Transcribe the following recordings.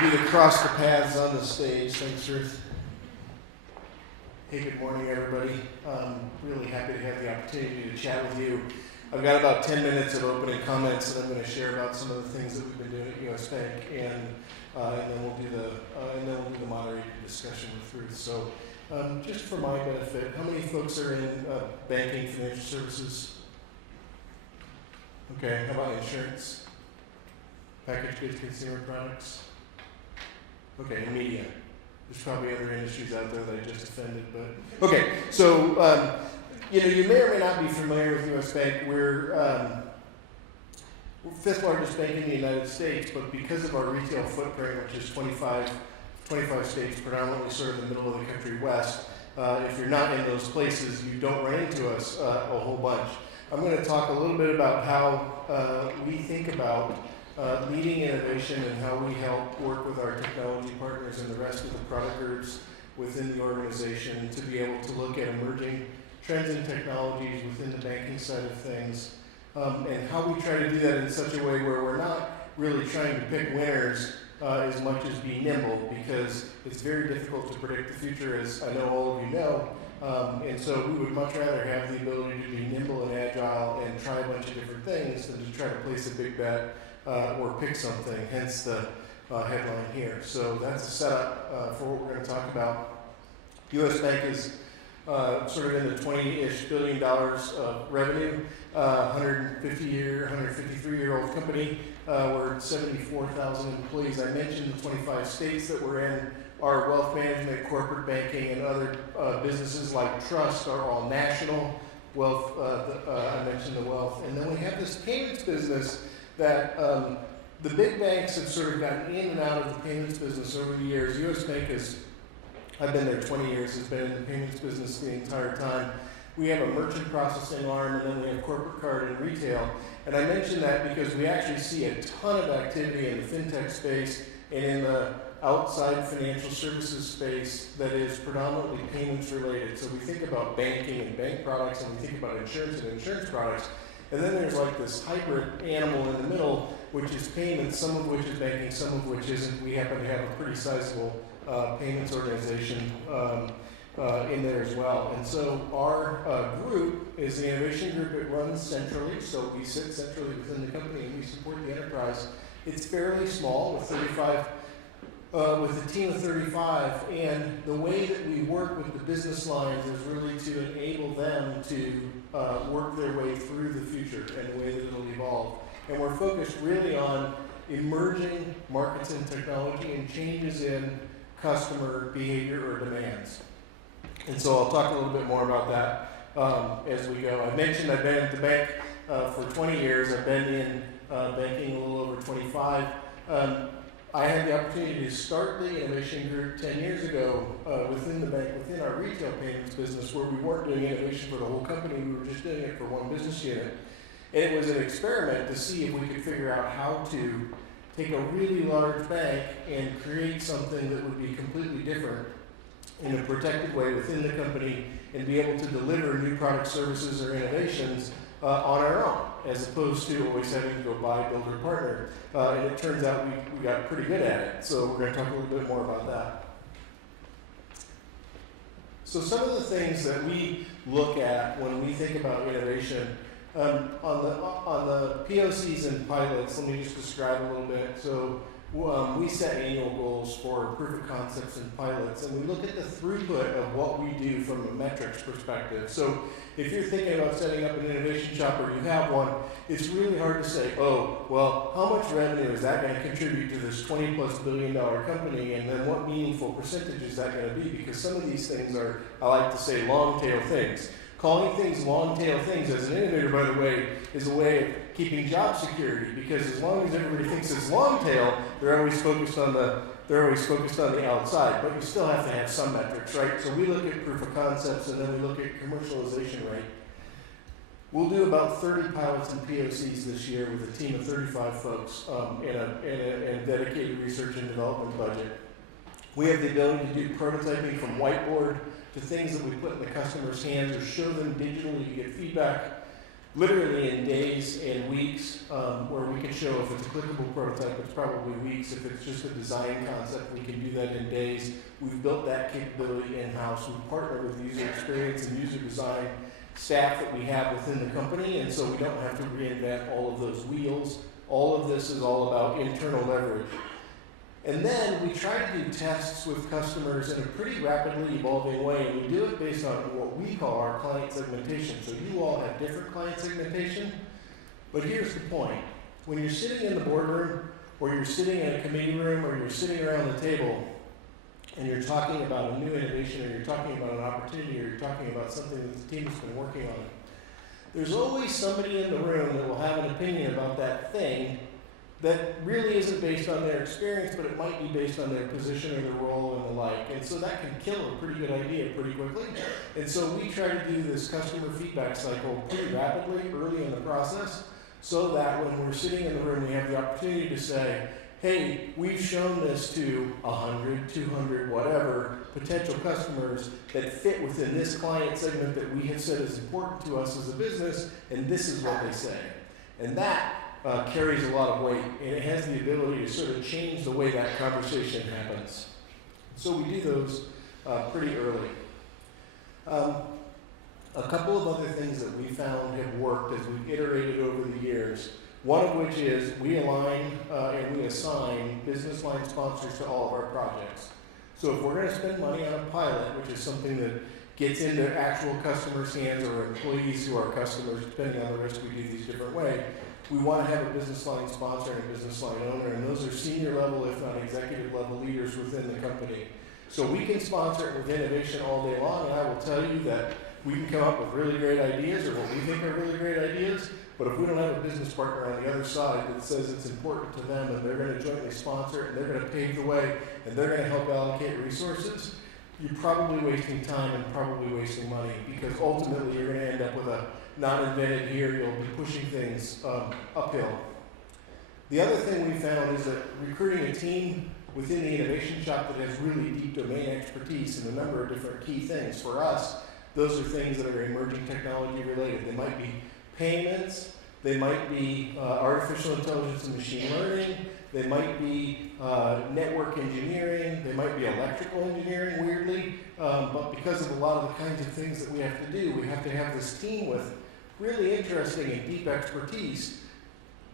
We'll do the cross the paths on the stage. Thanks, Ruth. Hey, good morning, everybody. Really happy to have the opportunity to chat with you. I've got about 10 minutes of opening comments that I'm going to share about some of the things that we've been doing at US Bank, and then we'll do the moderated discussion with Ruth. So, just for my benefit, how many folks are in banking, financial services? Okay, how about insurance? Packaged goods, consumer products? Okay, and media. There's probably other industries out there that I just offended, but okay. So, you may or may not be familiar with US Bank. We're fifth largest bank in the United States, but because of our retail footprint, which is 25 states, predominantly sort of the middle of the country west, if you're not in those places, you don't run into us a whole bunch. I'm going to talk a little bit about how we think about leading innovation and how we help work with our technology partners and the rest of the product groups within the organization to be able to look at emerging trends and technologies within the banking side of things, and how we try to do that in such a way where we're not really trying to pick winners as much as be nimble, because it's very difficult to predict the future, as I know all of you know. And so we would much rather have the ability to be nimble and agile and try a bunch of different things than to try to place a big bet or pick something, hence the headline here. So that's a setup for what we're going to talk about. US Bank is sort of in the $20-ish billion of revenue, 153-year-old company. We're 74,000 employees. I mentioned the 25 states that we're in. Our wealth management, corporate banking, and other businesses like trust are all national. Wealth, I mentioned the wealth. And then we have this payments business that the big banks have sort of gotten in and out of the payments business over the years. US Bank I've been there 20 years, has been in the payments business the entire time. We have a merchant processing arm, and then we have corporate card and retail. And I mention that because we actually see a ton of activity in the fintech space and in the outside financial services space that is predominantly payments related. So we think about banking and bank products, and we think about insurance and insurance products. And then there's like this hybrid animal in the middle, which is payments, some of which is banking, some of which isn't. We happen to have a pretty sizable payments organization in there as well. And so our group is the innovation group. It runs centrally, so we sit centrally within the company and we support the enterprise. It's fairly small with a team of 35, and the way that we work with the business lines is really to enable them to work their way through the future and the way that it'll evolve. And we're focused really on emerging markets and technology and changes in customer behavior or demands. And so I'll talk a little bit more about that as we go. I mentioned I've been at the bank for 20 years. I've been in banking a little over 25. I had the opportunity to start the innovation group 10 years ago within the bank, within our retail payments business, where we weren't doing innovation for the whole company. We were just doing it for one business unit. And it was an experiment to see if we could figure out how to take a really large bank and create something that would be completely different in a protected way within the company and be able to deliver new product, services, or innovations on our own, as opposed to always having to go buy, build, or partner. And it turns out we got pretty good at it. So we're going to talk a little bit more about that. So some of the things that we look at when we think about innovation, on the POCs and pilots, let me just describe a little bit. So we set annual goals for proof of concepts and pilots, and we look at the throughput of what we do from a metrics perspective. So if you're thinking about setting up an innovation shop or you have one, it's really hard to say, oh, well, how much revenue is that going to contribute to this $20+ billion company, and then what meaningful percentage is that going to be? Because some of these things are, I like to say, long tail things. Calling things long tail things as an innovator, by the way, is a way of keeping job security, because as long as everybody thinks it's long tail, they're always focused on the outside, but you still have to have some metrics, right? So we look at proof of concepts, and then we look at commercialization rate. We'll do about 30 pilots and POCs this year with a team of 35 folks and a dedicated research and development budget. We have the ability to do prototyping from whiteboard to things that we put in the customer's hands or show them digitally to get feedback. literally in days and weeks, where we can show if it's a clickable prototype, it's probably weeks. If it's just a design concept, we can do that in days. We've built that capability in-house. We've partnered with user experience and user design staff that we have within the company, and so we don't have to reinvent all of those wheels. All of this is all about internal leverage. And then we try to do tests with customers in a pretty rapidly evolving way, and we do it based on what we call our client segmentation. So you all have different client segmentation, but here's the point. When you're sitting in the boardroom, or you're sitting in a committee room, or you're sitting around the table, and you're talking about a new innovation, or you're talking about an opportunity, or you're talking about something that the team has been working on, there's always somebody in the room that will have an opinion about that thing that really isn't based on their experience, but it might be based on their position or their role and the like. And so that can kill a pretty good idea pretty quickly. And so we try to do this customer feedback cycle pretty rapidly, early in the process, so that when we're sitting in the room, we have the opportunity to say, hey, we've shown this to 100, 200, whatever, potential customers that fit within this client segment that we have said is important to us as a business, and this is what they say. And that carries a lot of weight, and it has the ability to sort of change the way that conversation happens. So we do those pretty early. A couple of other things that we found have worked as we've iterated over the years, one of which is we align and we assign business line sponsors to all of our projects. So if we're going to spend money on a pilot, which is something that gets into actual customers' hands or employees who are customers, depending on the risk, we do these different ways. We want to have a business line sponsor and a business line owner, and those are senior level, if not executive level leaders within the company. So we can sponsor it with innovation all day long, and I will tell you that we can come up with really great ideas or what we think are really great ideas, but if we don't have a business partner on the other side that says it's important to them and they're going to jointly sponsor it and they're going to pave the way and they're going to help allocate resources, you're probably wasting time and probably wasting money, because ultimately you're going to end up with a not invented here, you'll be pushing things uphill. The other thing we found is that recruiting a team within the innovation shop that has really deep domain expertise in a number of different key things. For us, those are things that are emerging technology related. They might be payments, they might be artificial intelligence and machine learning, they might be network engineering, they might be electrical engineering, weirdly, but because of a lot of the kinds of things that we have to do, we have to have this team with really interesting and deep expertise.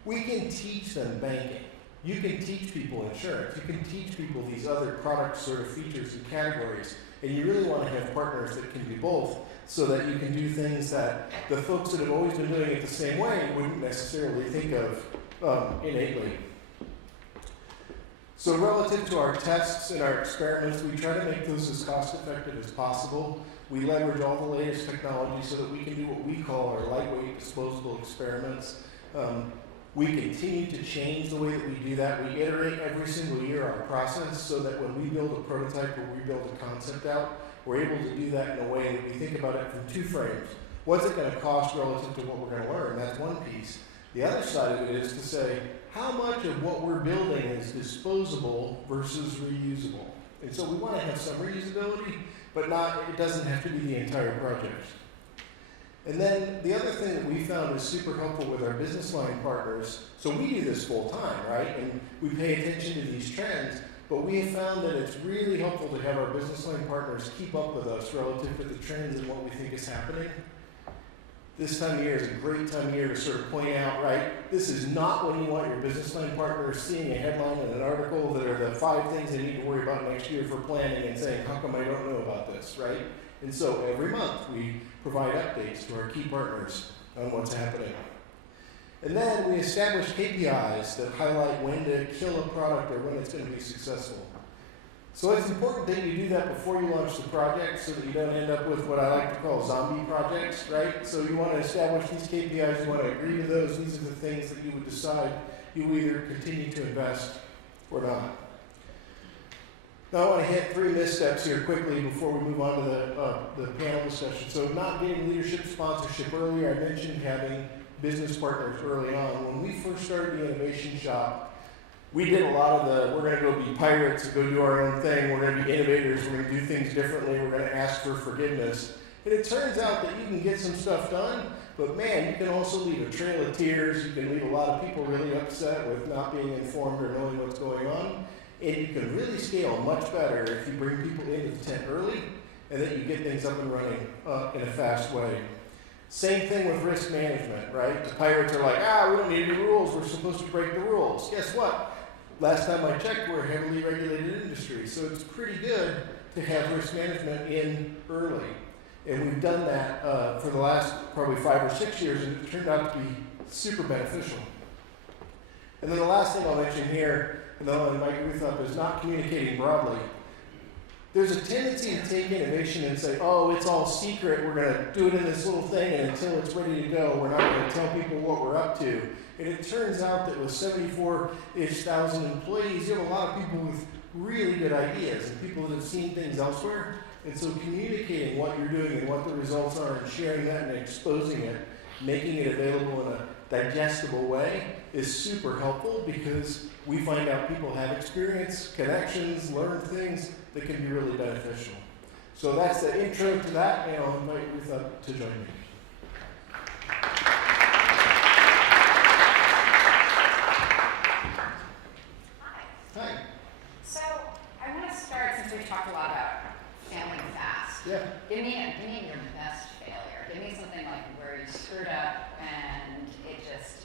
We can teach them banking. You can teach people insurance. You can teach people these other product sort of features and categories. And you really want to have partners that can do both, so that you can do things that the folks that have always been doing it the same way wouldn't necessarily think of innately. So relative to our tests and our experiments, we try to make those as cost effective as possible. We leverage all the latest technology so that we can do what we call our lightweight disposable experiments. We continue to change the way that we do that. We iterate every single year our process so that when we build a prototype or we build a concept out, we're able to do that in a way that we think about it from two frames. What's it going to cost relative to what we're going to learn? That's one piece. The other side of it is to say, how much of what we're building is disposable versus reusable? And so we want to have some reusability, but it doesn't have to be the entire project. And then the other thing that we found is super helpful with our business line partners, so we do this full time, right? And we pay attention to these trends, but we have found that it's really helpful to have our business line partners keep up with us relative to the trends and what we think is happening. This time of year is a great time of year to sort of point out, right, this is not when you want your business line partners seeing a headline in an article that are the 5 things they need to worry about next year for planning and saying, how come I don't know about this, right? And so every month we provide updates to our key partners on what's happening. And then we establish KPIs that highlight when to kill a product or when it's going to be successful. So it's important that you do that before you launch the project so that you don't end up with what I like to call zombie projects, right? So you want to establish these KPIs, you want to agree to those, these are the things that you would decide you will either continue to invest or not. Now I want to hit 3 missteps here quickly before we move on to the panel discussion. So not getting leadership sponsorship earlier, I mentioned having business partners early on. When we first started the innovation shop, we did a lot of we're going to go be pirates and go do our own thing, we're going to be innovators, we're going to do things differently, we're going to ask for forgiveness. And it turns out that you can get some stuff done, But man, you can also leave a trail of tears. You can leave a lot of people really upset with not being informed or knowing what's going on. And you can really scale much better if you bring people into the tent early and then you get things up and running in a fast way. Same thing with risk management, right? The pirates are like, we don't need any rules. We're supposed to break the rules. Guess what? Last time I checked, we're a heavily regulated industry. So it's pretty good to have risk management in early. And we've done that for the last probably 5 or 6 years, and it turned out to be super beneficial. And then the last thing I'll mention here, and then I'll invite Ruth up, is not communicating broadly. There's a tendency to take innovation and say, it's all secret, we're going to do it in this little thing, and until it's ready to go, we're not going to tell people what we're up to. And it turns out that with 74-ish thousand employees, you have a lot of people with really good ideas, and people that have seen things elsewhere. And so communicating what you're doing and what the results are and sharing that and exposing it, making it available in a digestible way is super helpful, because we find out people have experience, connections, learn things that can be really beneficial. So that's the intro to that, and I'll invite Ruth up to join me. Hi. So I want to start, since we've talked a lot about failing fast. Yeah. Give me your best failure. Give me something like where you screwed up and it just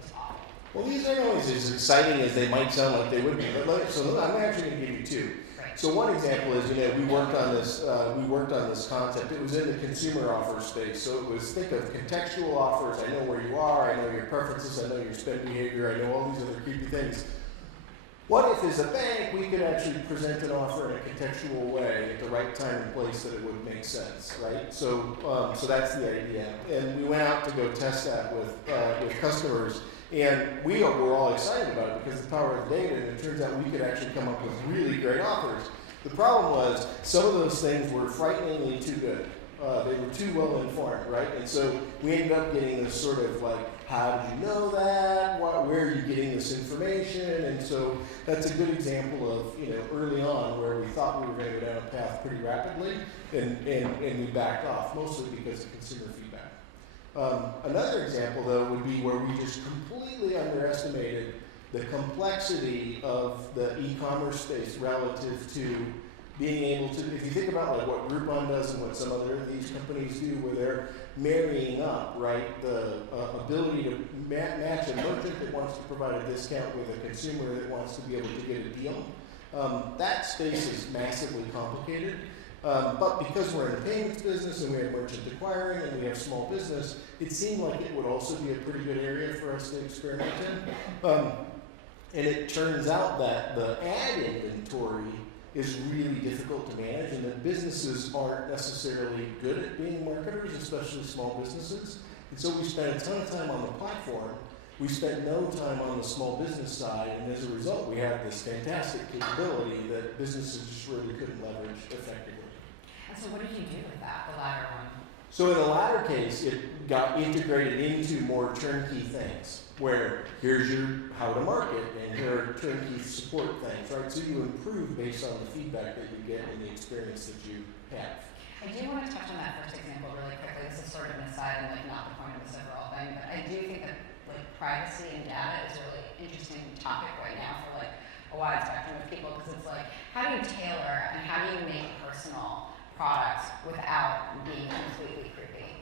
was awful. Well, these aren't always as exciting as they might sound like they would be. So I'm actually going to give you two. Right. So one example is, we worked on this concept. It was in the consumer offer space. So it was, think of contextual offers. I know where you are. I know your preferences. I know your spend behavior. I know all these other creepy things. What if, as a bank, we could actually present an offer in a contextual way at the right time and place that it would make sense, right? So that's the idea. And we went out to go test that with customers, and we were all excited about it because of the power of data, and it turns out we could actually come up with really great offers. The problem was some of those things were frighteningly too good. They were too well informed, right? And so we ended up getting this sort of like, how did you know that? Where are you getting this information? And so that's a good example of, early on where we thought we were going to go down a path pretty rapidly, and we backed off, mostly because of consumer feedback. Another example, though, would be where we just completely underestimated the complexity of the e-commerce space relative to being able to, if you think about like what Groupon does and what some other of these companies do, where they're marrying up, right, the ability to match a merchant that wants to provide a discount with a consumer that wants to be able to get a deal. That space is massively complicated, but because we're in the payments business and we have merchant acquiring and we have small business, it seemed like it would also be a pretty good area for us to experiment in. And it turns out that the ad inventory is really difficult to manage, and that businesses aren't necessarily good at being marketers, especially small businesses. And so we spent a ton of time on the platform. We spent no time on the small business side, and as a result, we had this fantastic capability that businesses just really couldn't leverage effectively. And so what did you do with that, the latter one? So in the latter case, it got integrated into more turnkey things, where here's your how to market, and here are turnkey support things, right? So you improve based on the feedback that you get and the experience that you have. I do want to touch on that first example really quickly. This is sort of an aside and not the point of this overall thing, but I do think that privacy and data is a really interesting topic right now for a wide spectrum of people, because it's how do you tailor and how do you make personal products without being completely creepy?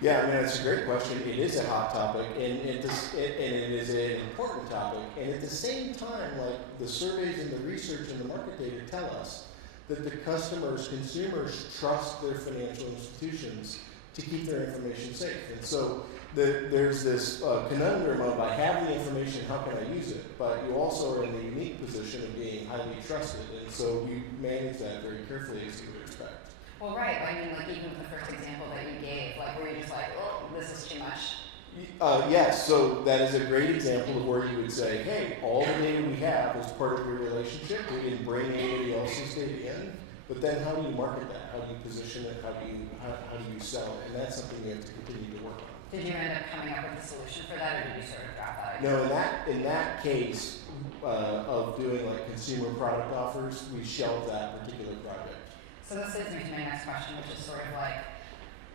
Yeah, that's a great question. It is a hot topic, and it is an important topic. And at the same time, the surveys and the research and the market data tell us that the consumers trust their financial institutions to keep their information safe. And so there's this conundrum of, I have the information, how can I use it? But you also are in the unique position of being highly trusted. And so we manage that very carefully, as you would expect. Well, right. Even with the first example that you gave, where you're just this is too much. Yes, so that is a great example of where you would say, hey, all the data we have is part of your relationship. We didn't bring anybody else's data in. But then how do you market that? How do you position it? How do you sell it? And that's something we have to continue to work on. Did you end up coming up with a solution for that, or did you sort of drop that? No, in that case of doing consumer product offers, we shelved that particular project. So this leads me to my next question, which is sort of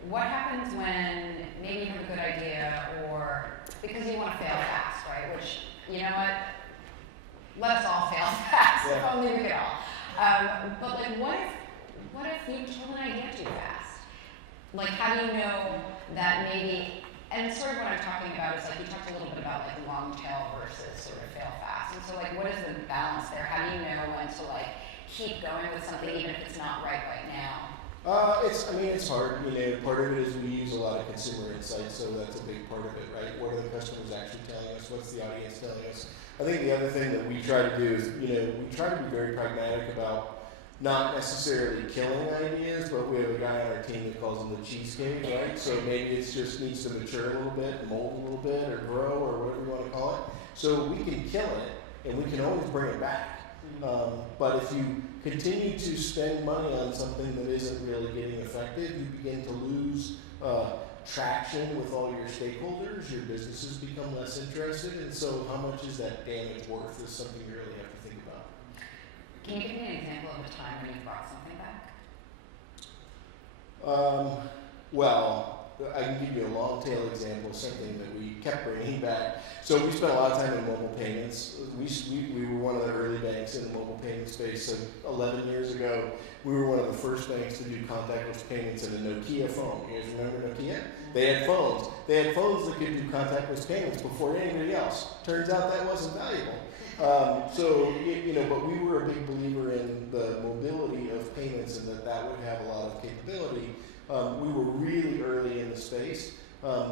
what happens when maybe you have a good idea, or because you want to fail fast, right? Which, you know what? Let us all fail fast. Yeah. If only we could all. But like, what if you kill an idea too fast? Like, how do you know that maybe? And sort of what I'm talking about is like you talked a little bit about like long tail versus sort of fail fast. And so like, what is the balance there? How do you know when to like keep going with something even if it's not right now? It's hard. Part of it is we use a lot of consumer insights, so that's a big part of it, right? What are the customers actually telling us? What's the audience telling us? I think the other thing that we try to do is, we try to be very pragmatic about not necessarily killing ideas, but we have a guy on our team that calls them the cheesecake, right? So maybe it just needs to mature a little bit, mold a little bit, or grow, or whatever you want to call it. So we can kill it, and we can always bring it back. But if you continue to spend money on something that isn't really getting effective, you begin to lose traction with all your stakeholders. Your businesses become less interested, and so how much is that damage worth is something you really have to think about. Can you give me an example of a time when you brought something back? Well, I can give you a long tail example of something that we kept bringing back. So we spent a lot of time in mobile payments. We were one of the early banks in the mobile payment space. So 11 years ago, we were one of the first banks to do contactless payments in a Nokia phone. You guys remember Nokia? They had phones. They had phones that could do contactless payments before anybody else. Turns out that wasn't valuable. But we were a big believer in the mobility of payments and that would have a lot of capability. We were really early in the space.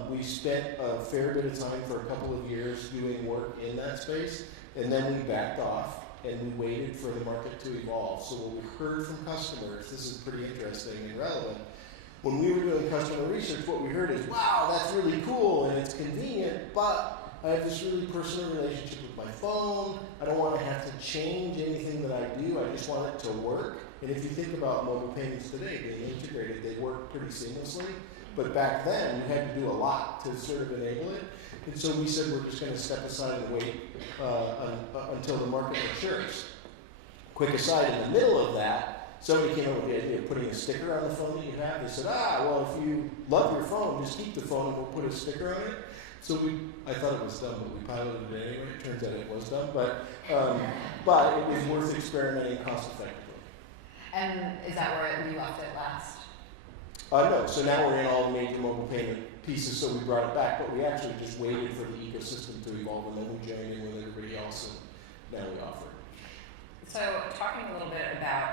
We spent a fair bit of time for a couple of years doing work in that space, and then we backed off and we waited for the market to evolve. So what we heard from customers, this is pretty interesting and relevant. When we were doing customer research, what we heard is, wow, that's really cool and it's convenient, but I have this really personal relationship with my phone. I don't want to have to change anything that I do. I just want it to work. And if you think about mobile payments today being integrated, they work pretty seamlessly. But back then, you had to do a lot to sort of enable it. And so we said we're just going to step aside and wait until the market matures. Quick aside, in the middle of that, somebody came up with the idea of putting a sticker on the phone that you have. They said, well, if you love your phone, just keep the phone and we'll put a sticker on it. So I thought it was dumb, but we piloted it anyway. It turns out it was dumb, but it was worth experimenting cost effectively. And is that where you left it last? No, so now we're in all the major mobile payment pieces, so we brought it back, but we actually just waited for the ecosystem to evolve, and then we joined in with everybody else, and now we offer it. So talking a little bit about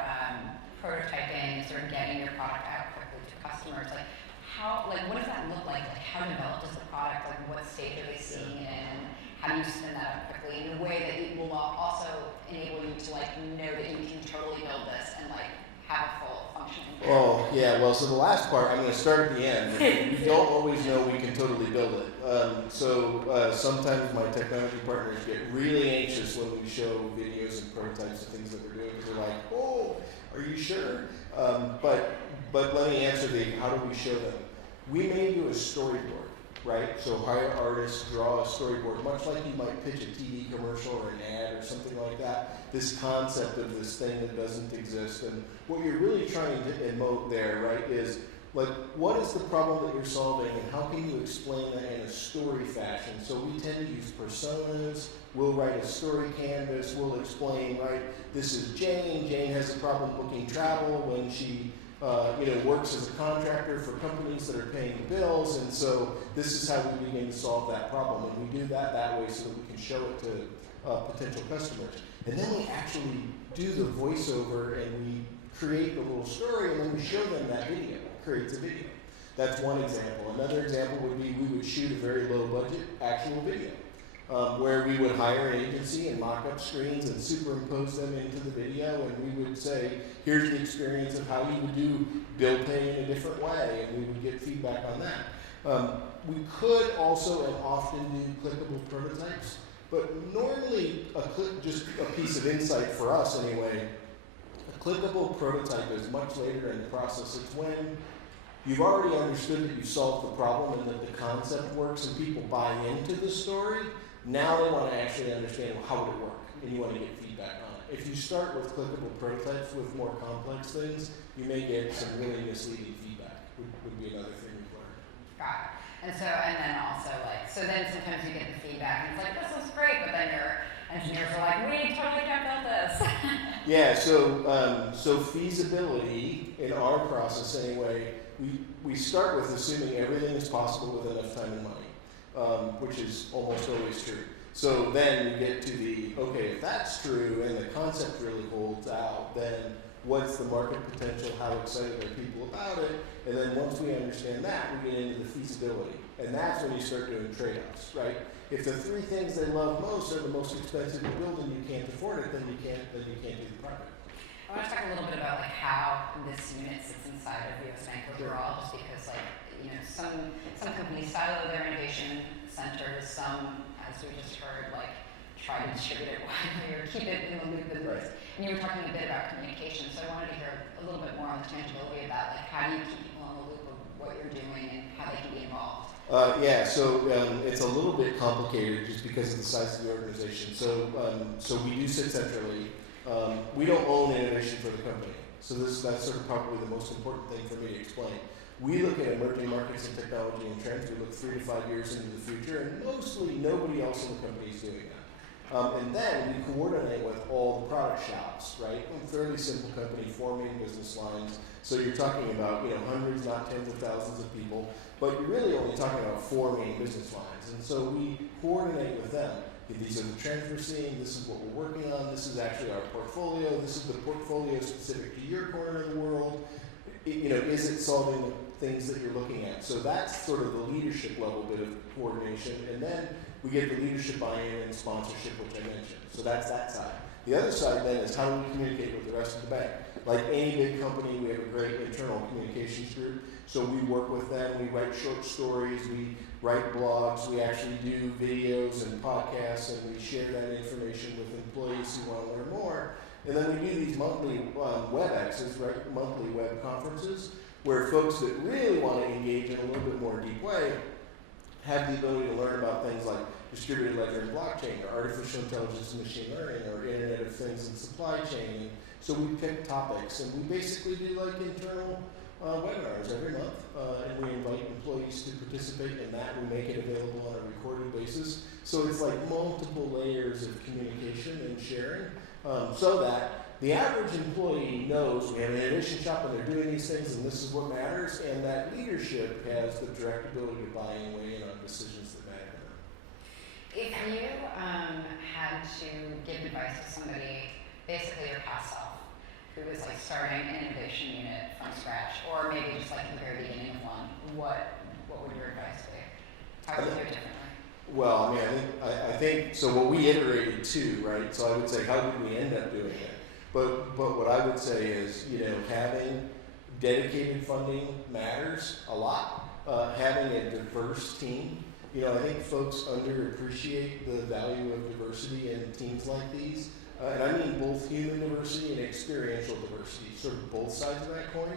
prototyping, sort of getting your product out quickly to customers, what does that look like? Like, how developed is the product? Like, what stage are they seeing it in? How do you spin that up quickly in a way that it will also enable you to know that you can totally build this and have a full functioning product? Oh, yeah, well, so the last part, I'm going to start at the end. We don't always know we can totally build it. Sometimes my technology partners get really anxious when we show videos and prototypes of things that we're doing, because they're like, oh, are you sure? But let me answer how do we show them? We may do a storyboard, right? So hire artists, draw a storyboard, much like you might pitch a TV commercial or an ad or something like that. This concept of this thing that doesn't exist. And what you're really trying to emote there, right, is what is the problem that you're solving and how can you explain that in a story fashion? So we tend to use personas. We'll write a story canvas. We'll explain, right, this is Jane. Jane has a problem booking travel when she works as a contractor for companies that are paying the bills, and so this is how we begin to solve that problem. And we do that way so that we can show it to potential customers. And then we actually do the voiceover and we create the little story, and then we show them that video. It creates a video. That's one example. Another example would be we would shoot a very low budget actual video. Where we would hire an agency and mock up screens and superimpose them into the video, and we would say, here's the experience of how you would do bill pay in a different way, and we would get feedback on that. We could also and often do clickable prototypes, but normally just a piece of insight for us anyway, a clickable prototype is much later in the process. It's when you've already understood that you've solved the problem and that the concept works and people buy into the story. Now they want to actually understand how would it work, and you want to get feedback on it. If you start with clickable prototypes with more complex things, you may get some really misleading feedback. Would would be another thing we've learned. Got it. And then also so then sometimes you get the feedback and it's like, this is great, but then your engineers are like, we totally can't build this. Yeah, so feasibility in our process anyway, we start with assuming everything is possible with enough time and money, which is almost always true. So then you get to okay, if that's true and the concept really holds out, then what's the market potential, how excited are people about it, and then once we understand that, we get into the feasibility. And that's when you start doing trade-offs, right? If the three things they love most are the most expensive to build and you can't afford it, then you can't do the project. I want to talk a little bit about how this unit sits inside of US Bank overall, just because some companies silo their innovation centers, some, as we just heard, try to distribute it widely or keep it in the loop of this. And you were talking a bit about communication, so I wanted to hear a little bit more on the tangibility about how do you keep people in the loop of what you're doing and how they can be involved. So it's a little bit complicated just because of the size of the organization. So we do sit centrally. We don't own innovation for the company. So that's sort of probably the most important thing for me to explain. We look at emerging markets and technology and trends. We look 3 to 5 years into the future, and mostly nobody else in the company is doing that. And then we coordinate with all the product shops, right? We're a fairly simple company, 4 main business lines. So you're talking about hundreds, not tens of thousands of people, but you're really only talking about 4 main business lines. And so we coordinate with them. These are the trends we're seeing. This is what we're working on. This is actually our portfolio. This is the portfolio specific to your corner of the world. Is it solving the things that you're looking at? So that's sort of the leadership level bit of coordination. And then we get the leadership buy-in and sponsorship, which I mentioned. So that's that side. The other side then is how do we communicate with the rest of the bank? Like any big company, we have a great internal communications group. So we work with them. We write short stories. We write blogs. We actually do videos and podcasts, and we share that information with employees who want to learn more. And then we do these monthly WebExes, right? Monthly web conferences, where folks that really want to engage in a little bit more deep way have the ability to learn about things like distributed ledger and blockchain, or artificial intelligence and machine learning, or Internet of Things and supply chain. So we pick topics, and we basically do internal webinars every month, and we invite employees to participate in that. We make it available on a recorded basis. So it's like multiple layers of communication and sharing, so that the average employee knows we have an innovation shop and they're doing these things and this is what matters, and that leadership has the direct ability to buy and weigh in on decisions that matter to them. If you had to give advice to somebody, basically your past self, who was starting an innovation unit from scratch, or maybe just the very beginning of one, what would your advice be? How would you do it differently? Well, I think so. What we iterated too, right? So I would say, how did we end up doing it? But what I would say is, having dedicated funding matters a lot. Having a diverse team. I think folks underappreciate the value of diversity in teams like these. And I mean both human diversity and experiential diversity, sort of both sides of that coin.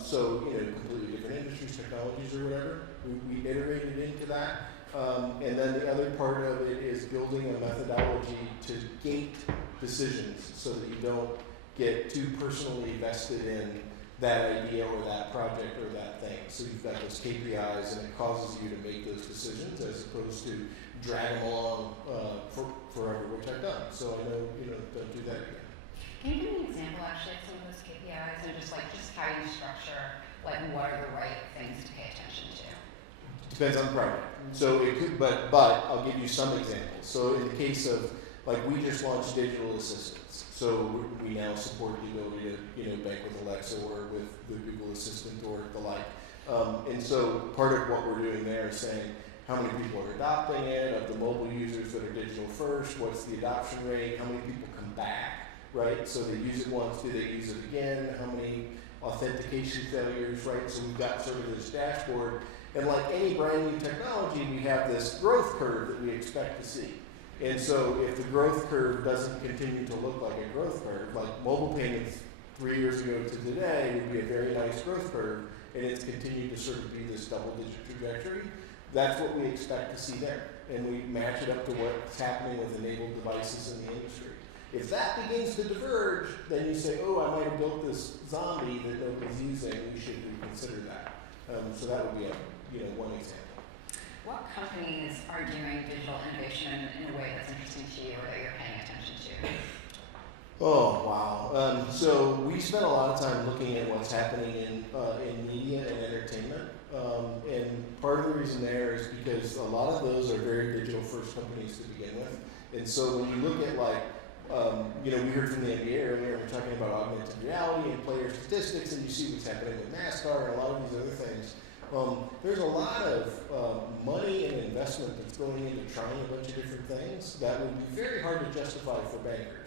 So, completely different industries, technologies, or whatever. We iterated into that. And then the other part of it is building a methodology to gate decisions so that you don't get too personally vested in that idea or that project or that thing. So you've got those KPIs and it causes you to make those decisions as opposed to drag them along forever, which I've done. So I know, don't do that again. Can you give me an example actually of some of those KPIs and just how you structure, what are the right things to pay attention to? Depends on the project. So it could, but I'll give you some examples. So in the case of, we just launched digital assistants. So we now support the ability to, bank with Alexa or with the Google Assistant or the like. And so part of what we're doing there is saying how many people are adopting it, of the mobile users that are digital first, what's the adoption rate, how many people come back, right? So they use it once, do they use it again, how many authentication failures, right? So we've got sort of this dashboard. And like any brand new technology, we have this growth curve that we expect to see. And so if the growth curve doesn't continue to look like a growth curve, like mobile payments 3 years ago to today would be a very nice growth curve, and it's continued to sort of be this double-digit trajectory, that's what we expect to see there. And we match it up to what's happening with enabled devices in the industry. If that begins to diverge, then you say, oh, I might have built this zombie that nobody's using, we should reconsider that. So that would be one example. What companies are doing digital innovation in a way that's interesting to you or that you're paying attention to? Oh, wow. So we spent a lot of time looking at what's happening in media and entertainment. And part of the reason there is because a lot of those are very digital first companies to begin with. And so when you look at we heard from the NBA earlier, we're talking about augmented reality and player statistics, and you see what's happening with NASCAR and a lot of these other things. There's a lot of money and investment that's going into trying a bunch of different things that would be very hard to justify for bankers.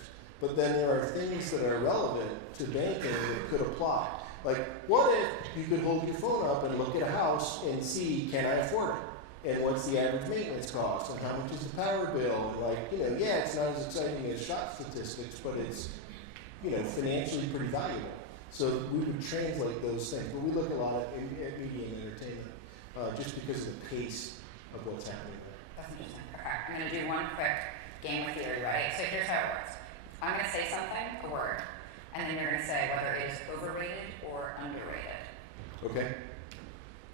But then there are things that are relevant to banking that could apply. Like, what if you could hold your phone up and look at a house and see, can I afford it? And what's the average maintenance cost? And how much is the power bill? And it's not as exciting as shot statistics, but it's, financially pretty valuable. So we would translate those things. But we look a lot at media and entertainment just because of the pace of what's happening there. That's interesting. Okay, I'm going to do one quick game with you. Are you ready? So here's how it works. I'm going to say something, a word, and then you're going to say whether it is overrated or underrated. Okay.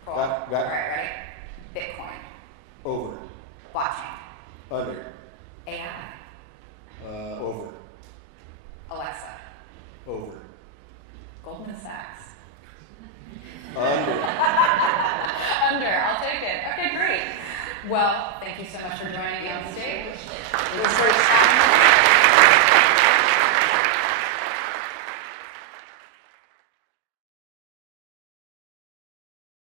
Cool. Got it. All right, ready? Bitcoin. Over. Blockchain. Under. AI. Over. Alexa. Over. Goldman Sachs. Under. Under. I'll take it. Okay, great. Well, thank you so much for joining me.